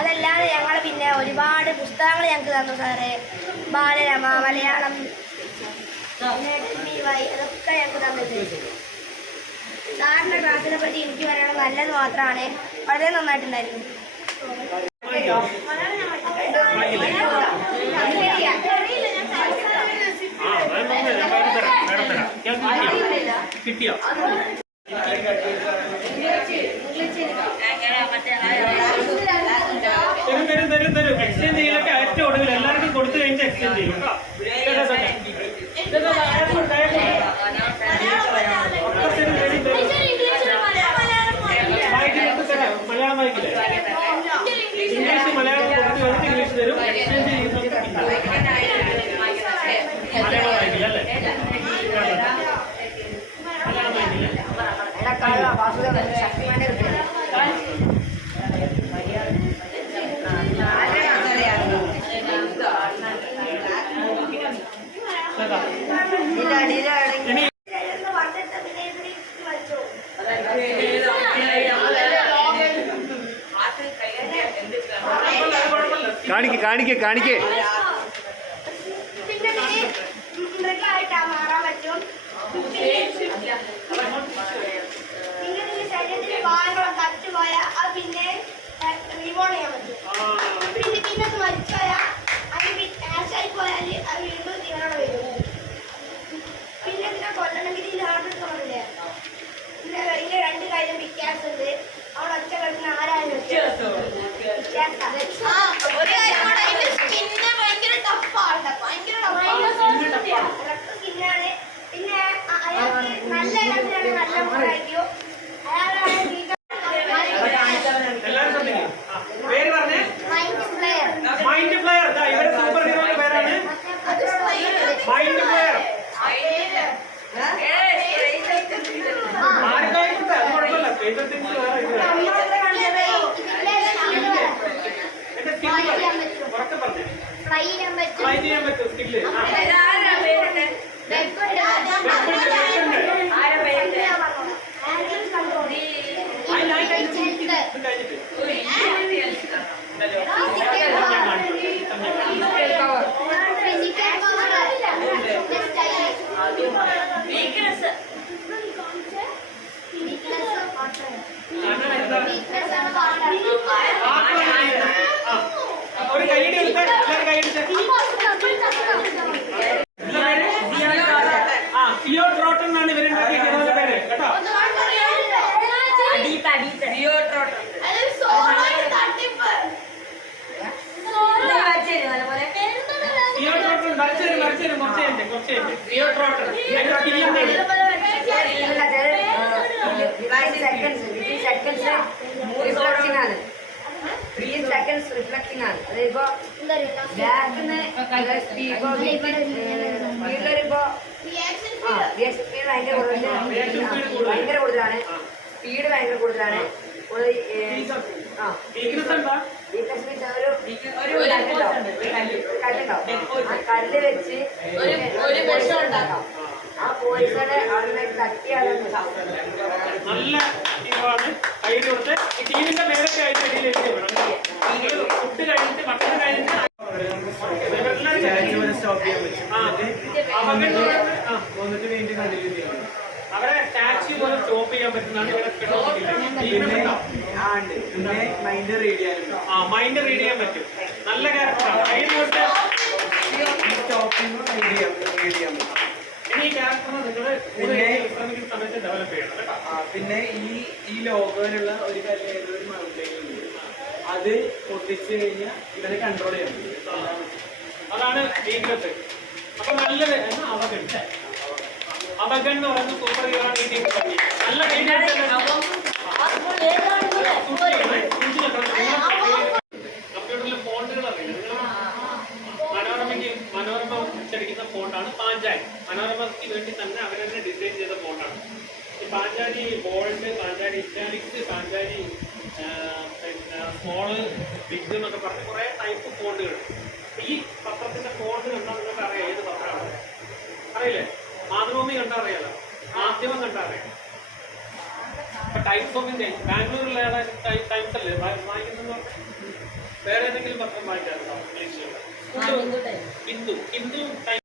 അതല്ലാതെ ഞങ്ങൾ പിന്നെ ഒരുപാട് പുസ്തകങ്ങൾ ഞങ്ങൾക്ക് തന്നു സാറേ. ബാലരമ, മലയാളം, അതൊക്കെ ഞങ്ങൾക്ക് തന്നിട്ടുണ്ട്. സാറിൻ്റെ ക്ലാസ്സിനെ പറ്റി എനിക്ക് പറയാനുള്ള നല്ലത് മാത്രമാണ്. വളരെ നന്നായിട്ടുണ്ടായിരുന്നു. കിട്ടിയോ? തരും. എക്സ്ചേഞ്ച് ചെയ്യലൊക്കെ ഏറ്റവും ഒടുവിൽ എല്ലാവർക്കും കൊടുത്തു കഴിഞ്ഞാൽ എക്സ്ചേഞ്ച് ചെയ്യും കേട്ടോ. മലയാളം വായിക്കില്ലേ? ഇംഗ്ലീഷ് മലയാളം കൊടുത്തു കഴിഞ്ഞിട്ട് ഇംഗ്ലീഷ് തരും. എക്സ്ചേഞ്ച് ചെയ്യുന്നവർക്ക് മലയാളം വായിക്കില്ല അല്ലേ? മലയാളം വായിക്കില്ല. കാണിക്കേ പിന്നെ മൃഗമായിട്ടാ മാറാൻ പറ്റും. നിങ്ങളുടെ ശരീരത്തിൽ ഭാഗങ്ങളൊക്കെ കച്ചു പോയാൽ അത് പിന്നെ റിവോൺ ചെയ്യാൻ പറ്റും. പിന്നെ മരിച്ചു പോയാൽ അത് ആശായി പോയാൽ അത് വീണ്ടും ജീവനോടെ വരും. പിന്നെ ഇതിനെ കൊല്ലണമെങ്കിൽ ഇതിൽ ആർക്കും തോന്നില്ലേ? ഇതിന്റെ രണ്ട് കാര്യം വ്യത്യാസമുണ്ട്. അവിടെ ഒറ്റ കളിക്കുന്ന ആരായാലും സ്കിന്നാണ്. പിന്നെ അയാൾക്ക് നല്ല ഇനത്തിലാണ് നല്ല മുഖമായിരിക്കും. അയാളാണ് മൈൻഡ് ഫ്ലെയർ. ഇവിടെ സൂപ്പർ ഹീറോയുടെ പേരാണ് മൈൻഡ് ഫ്ലെയർ. ആർക്കായിക്കോട്ടെ, അത് കുഴപ്പമില്ല. സ്ട്രേഞ്ചർ തിങ്സ് വേറെ ഉറക്കെ പറഞ്ഞു ഫ്ലൈ ചെയ്യാൻ പറ്റും സ്കില്ല്. ഒരു കൈയടി എടുത്ത് സിയോ ട്രോട്ടൺ എന്നാണ് ഇവരുണ്ടാക്കിയ ഹീറോയുടെ പേര് കേട്ടോ. സിയോ ട്രോട്ടൺ വരച്ചേരും കുറച്ച് സിയോ ട്രോട്ടൺ. റിഫ്ലക്റ്റിംഗ് ആണ്. അതായതിപ്പോ ബാക്കിന്ന് ഭയങ്കര കൂടുതലാണ്. സ്പീഡ് ഭയങ്കര കൂടുതലാണ്. കല്ല് വെച്ച് ഉണ്ടാക്കാം. ആ പോയിസണ് അവിടെ തട്ടിയാണ് നല്ല ടീമാണ്. കയ്യിൽ കൊടുത്ത് ഈ ടീമിന്റെ പേരൊക്കെ ആയിട്ട് അടിയിലേക്ക് ഫുഡ് കഴിഞ്ഞിട്ട് ഭക്ഷണം കഴിഞ്ഞിട്ട് അവരെ ടാക്സി പോലെ സ്റ്റോപ്പ് ചെയ്യാൻ പറ്റുന്നതാണ് മൈൻഡ് റീഡ് ചെയ്യാൻ പറ്റും. നല്ല ക്യാരക്ടറാണ്. കയ്യിൽ കൊടുത്ത് ഇനി ഈ ക്യാരക്ടറിനെ നിങ്ങൾ സമയത്ത് ഡെവലപ്പ് ചെയ്യണം കേട്ടോ. പിന്നെ ഈ ലോകോയിലുള്ള ഒരു കല്ല് ഏതൊരു മൗണ്ടൈനുണ്ട്, അത് പൊട്ടിച്ചു കഴിഞ്ഞാൽ ഇവരെ കൺട്രോൾ ചെയ്യാൻ പറ്റും. അതാണ് വീക്ക്നെസ്. അപ്പൊ നല്ലത് അവഗൺ എന്ന് പറയുന്ന സൂപ്പർ ഹീറോ ആണ് ഈ ടീം. നല്ല കമ്പ്യൂട്ടറിൽ ഫോണ്ടുകൾ അറിയില്ല. മനോരമ ഉച്ചടിക്കുന്ന ഫോണ്ടാണ് പാഞ്ചാലി. മനോരമയ്ക്ക് വേണ്ടി തന്നെ അവരെന്നെ ഡിസൈൻ ചെയ്ത ഫോണ്ടാണ്. ഈ Panchali bold, Panchali italics, Panchali small, big എന്നൊക്കെ പറഞ്ഞ് കുറേ ടൈപ്പ് ഫോണ്ടുകൾ. ഈ പത്രത്തിന്റെ ഫോണ്ട് കണ്ടാൽ നിങ്ങൾക്ക് അറിയാം ഏത് പത്രമാണ്. അറിയില്ലേ? മാതൃഭൂമി കണ്ടാൽ അറിയാലോ, മാധ്യമം കണ്ടാൽ അറിയാം. അപ്പൊ ടൈംസ് ഓഫ് ഇന്ത്യ ബാംഗ്ലൂരിലുള്ള ടൈംസ് അല്ലേ വായിക്കുന്നത്? വേറെ ഏതെങ്കിലും പത്രം വായിക്കാറുണ്ടോ ഇംഗ്ലീഷിലുള്ള? ഹിന്ദു ടൈം